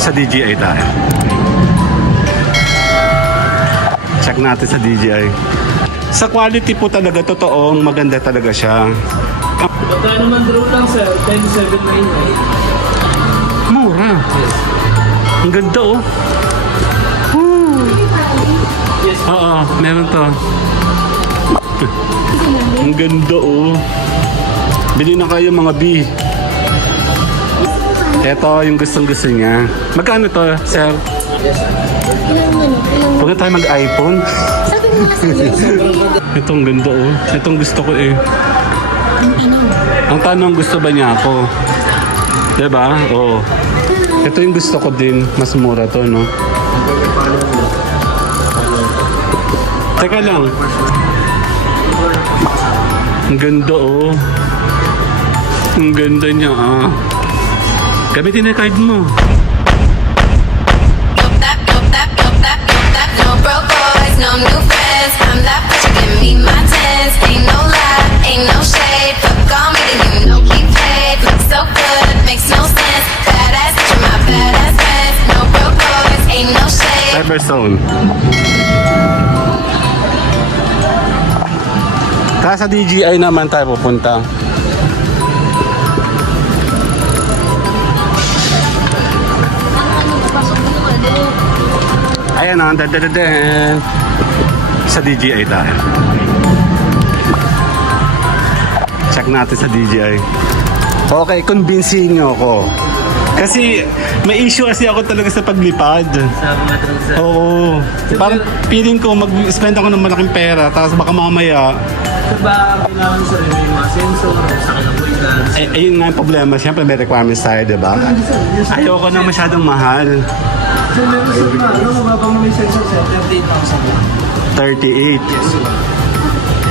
Sa DJI tayo. Check natin sa DJI. Sa quality po talaga, totoong maganda talaga siya. Pagka naman drone lang sir, 10,799. Mura. Ang ganda oh. Yes. Oo, meron to. Ang ganda oh. Bili na kayo mga B. Ito yung gustong-gusto niya. Magkano to, sir? Huwag na tayo mag-iPhone. Ito ang ganda oh. Itong gusto ko eh. Ang tanong, gusto ba niya ako? Diba? Oo. Ito yung gusto ko din. Mas mura to, no? Teka lang. Ang ganda oh. Ang ganda niya ah. Gamitin na yung card mo. No broke boys, no new friends. I'm that bitch, you give me my tens. Ain't no lie, ain't no shade. Fuck on me, then you know keep paid. Look so good, makes no sense. Badass bitch, you're my badass friends. No broke boys, ain't no shade. Cyberzone. Sa DJI naman tayo pupunta. Ayan o, dadadadad. Sa DJI tayo. Check natin sa DJI. Okay, convincing nyo ako. Kasi may issue kasi ako talaga sa paglipad. Sa mga drone sir. Oo. Parang feeling ko mag-spend ako ng malaking pera tapos baka mamaya Ito ba kailangan sir yung mga sensor, sa kinabuhitan? ayun nga yung problema. Siyempre may requirements tayo, diba? Ayoko na masyadong mahal. So meron sir na, ano mababang may sensor sir? 38,000. 38. Yes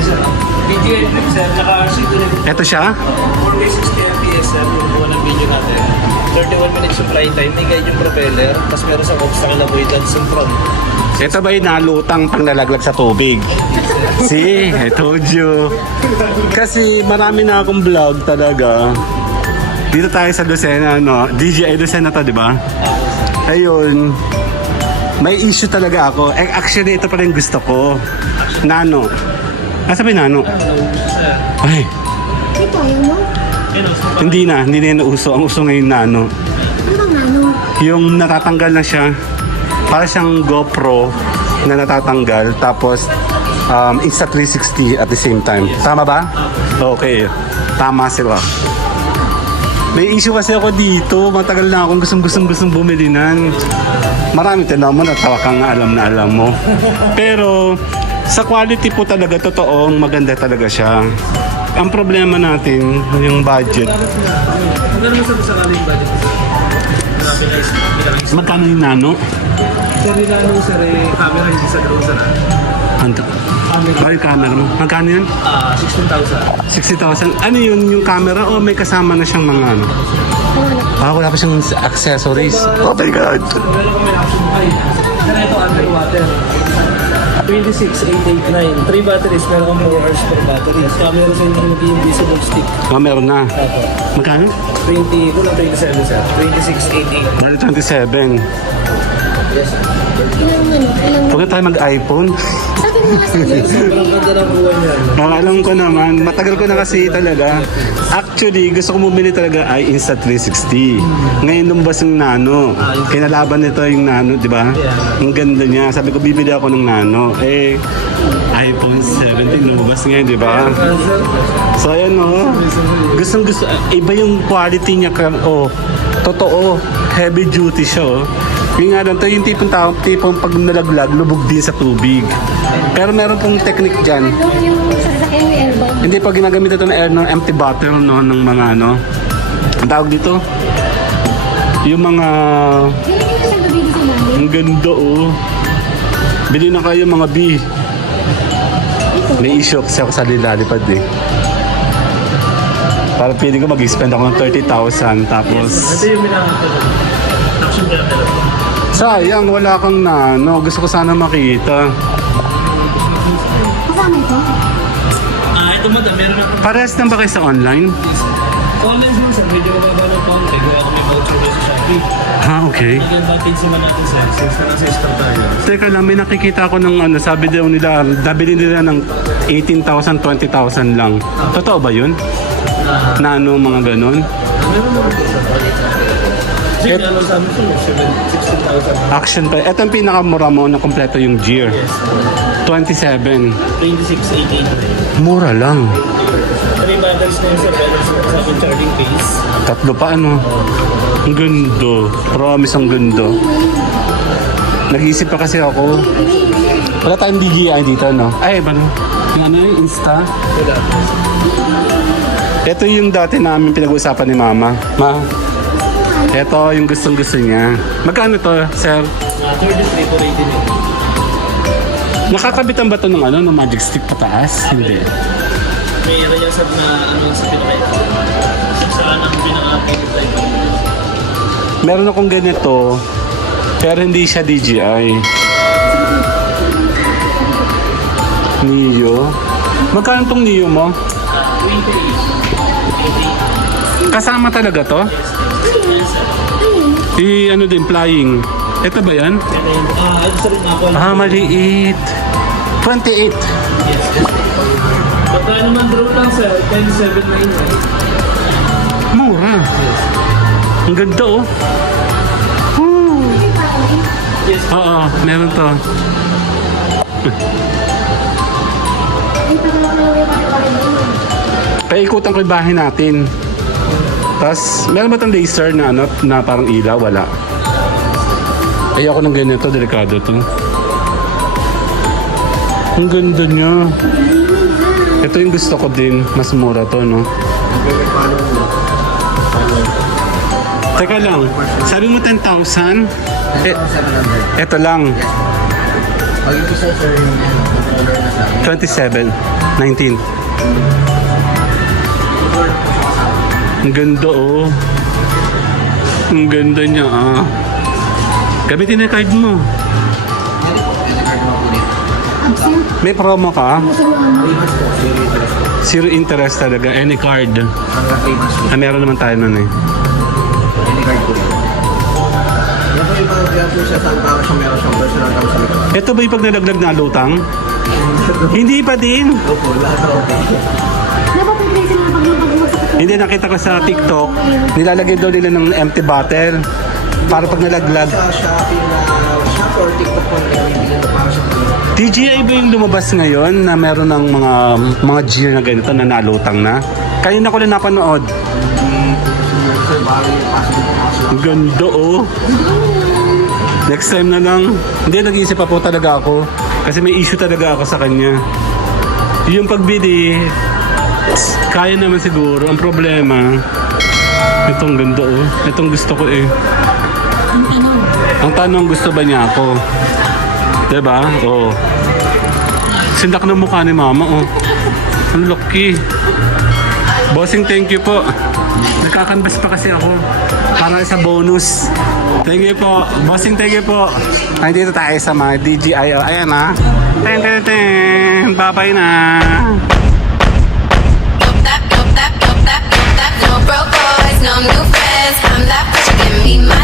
sir. DJI Flip sir, naka RC2 na Ito siya? 4K 60 FPS sir, yung buo ng video natin. 31 minutes yung flight time, may guide yung propeller, tapos meron sa obstacle avoidance yung front. Ito ba yung nalutang pang lalaglag sa tubig? See, I told you. Kasi marami na akong vlog talaga. Dito tayo sa Lucena, no? DJI Lucena to, di ba? Ayun. May issue talaga ako. Eh, actually, ito pala yung gusto ko. Nano. Asa ba yung Nano? Sir, Ay, Ito, ayaw mo? hindi na yung uso. Ang uso ngayon Nano. Ano bang nano? Yung natatanggal na siya. Para siyang GoPro na natatanggal. Tapos, Insta360 at the same time. Tama ba? Okay. Tama sila. May issue kasi ako dito. Matagal na akong gustong bumili nan. Marami tinaw mo, natawa ka nga alam na alam mo. Pero, sa quality po talaga, totoong maganda talaga siya. Ang problema natin, yung budget. magkano mo sa sakaling budget sir? Grabe na is, Magkano yung Nano? sir, nilano sir camera hindi sa drone sir. Ano? Ay, camera mo. Magkano yan? 16,000. 60,000. Ano yun, yung camera o may kasama na siyang mga ano? Wala pa siyang accessories. Oh my God! Meron kami option 5. Sir, ito underwater. 26,889. 3 batteries, meron kang 4 hours per battery. Camera sa yung invisible stick. Oh, meron na. Opo. Magkano? 20, kulang 27 sir. 26,889. Bali 27. Yes sir. Ilang Huwag na tayo mag-iPhone. Sabi mo kasi, Sobrang ganda ng buhay niya. Alam ko naman, matagal ko na kasi talaga. Actually, gusto ko bumili talaga ay Insta360. Ngayon lumabas yung Nano. Kinalaban nito yung Nano, di ba? Ang ganda niya. Sabi ko, bibili ako ng Nano. Eh, iPhone 17 lumabas ngayon, di ba? So, ayan o. Gustong gusto. Iba yung quality niya. Oh, totoo. Heavy duty siya oh. Yung nga lang, ito yung tipong pag nalaglag, lubog din sa tubig. Pero meron pong technique dyan. ano yung sasakyan may airbag? Hindi pa ginagamit ito ng air ng empty bottle no, ng mga ano. Ang tawag dito? Yung mga... Hindi ka sa gabi sa namin. Ang ganda oh. Bili na kayo mga B. May issue kasi ako sa lilalipad eh. Para pili ko mag-spend ako ng 30,000 tapos... Ito yung action camera. Sayang, wala kang Nano. Gusto ko sana makita. Kasama ito? Ito madam, meron na Parehas lang ba kayo sa online? Online din sir, medyo mababa ng konti. Gawa ko may voucher doon sa Shopee. free. Okay. Yung advantage naman natin sir, since nasa store tayo. Teka lang, may nakikita ko ng ano, sabi daw nila, nabili nila ng 18,000, 20,000 lang. Totoo ba yun? Na ano, mga ganun? Meron naman po sa kasi ano sabi ko, 16,000. Action pa. Ito ang pinakamura mo na kompleto yung gear. Yes. 27. 26,880. Mura lang. 3 batteries na yun sir, batteries na kasama charging case. Tatlo pa ano. Ang ganda. Promise ang ganda. Nag-iisip pa kasi ako. Wala tayong DJI dito, no? Ay, ba? Yung ano yung Insta? Wala. Ito yung dati namin pinag-uusapan ni Mama. Ma, ito yung gustong-gusto niya. Magkano to, sir? 33 po rated yun. Nakakabitan ba to ng ano, ng magic stick pataas? Hindi. May area sa na ano sa pinaka saan ang pinaka-pinaka. Meron akong ganito, pero hindi siya DJI. Neo. Magkano tong Neo mo? 28. Kasama talaga to? Ano din, flying. Ito ba yan? Ito yun. Ito sa rin ako. Maliit. 28. Yes. Pagka naman drone lang sir, 10,799. Mura. Ang ganda oh. Woo. Yes. Oo, meron to. Paikutan ko yung bahay natin. Tapos, meron ba itong laser na ano, na parang ilaw? Wala. Ayoko ng ganito, delikado to. Ang ganda niya. Ito yung gusto ko din. Mas mura to, no? Teka lang. Sabi mo 10,000? Ito lang. 27. 19. Ang ganda oh. Ang ganda niya ah. Gamitin na yung card mo. May promo ka? Zero interest talaga. Any card. Ah, meron naman tayo nun eh. Ito ba yung pag nalaglag na lutang? Hindi pa din. Napapagay sila pag napag-uusap ko. Hindi, nakita ko sa TikTok, nilalagay daw nila ng empty bottle para pag nalaglag. DJI ba yung lumabas ngayon na meron ng mga gear na ganito na nalutang na? Kanina ko lang napanood. Ang ganda oh. Next time na lang. Hindi, nag-iisip pa po talaga ako. Kasi may issue talaga ako sa kanya. Yung pagbili, kaya naman siguro. Ang problema, itong ganda oh. Itong gusto ko eh. Ang tanong, gusto ba niya ako? Diba? Oo. Sindak na mukha ni Mama oh. Ang laki. Bossing, thank you po. Nagkakanvas pa kasi ako para sa bonus. Thank you po. Bossing, thank you po. Ay, dito tayo sa mga DJI. Ayan ha. Ten, ten, ten. Bye-bye na. No broke boys, no new friends. I'm that bitch, give me my